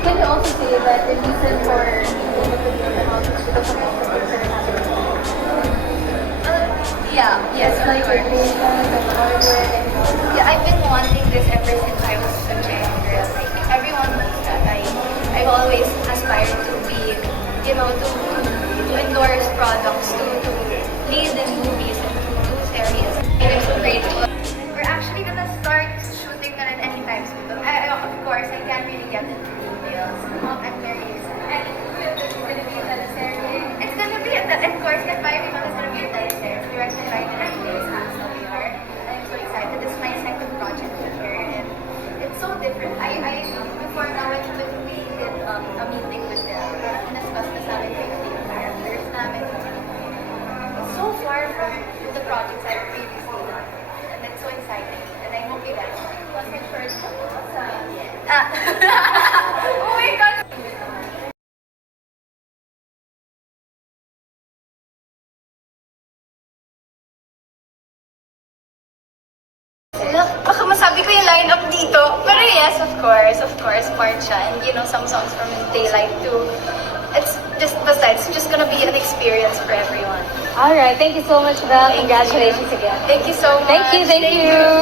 Can you also say that the reason for being able to be in the house is because of all the things that are happening? Yes, Like your patience and hard work and yeah, I've been wanting this ever since I was such a young girl. Like everyone knows that I've always aspired to be, to endorse products, to lead in movies and to do series. And I'm so grateful. We're actually gonna start shooting na rin anytime soon. Of course, I can't really get into details. I'm very excited. It's gonna be a teleserie. It's gonna be of course, get by everyone. It's gonna be a teleserie. Directed by Days Axel VR. I'm so excited. This is my second project with her, and it's so different. Before now, when we did a meeting with them, discuss na sa amin yung characters namin. It's so far from the projects I've previously done, and it's so exciting. And I hope you guys. It was my first. Oh my God. Baka masabi ko yung lineup dito. Pero yes, of course, part siya. And some songs from Daylight too. It's just gonna be an experience for everyone. Alright, thank you so much, Belle. Congratulations again. Thank you so much. Thank you.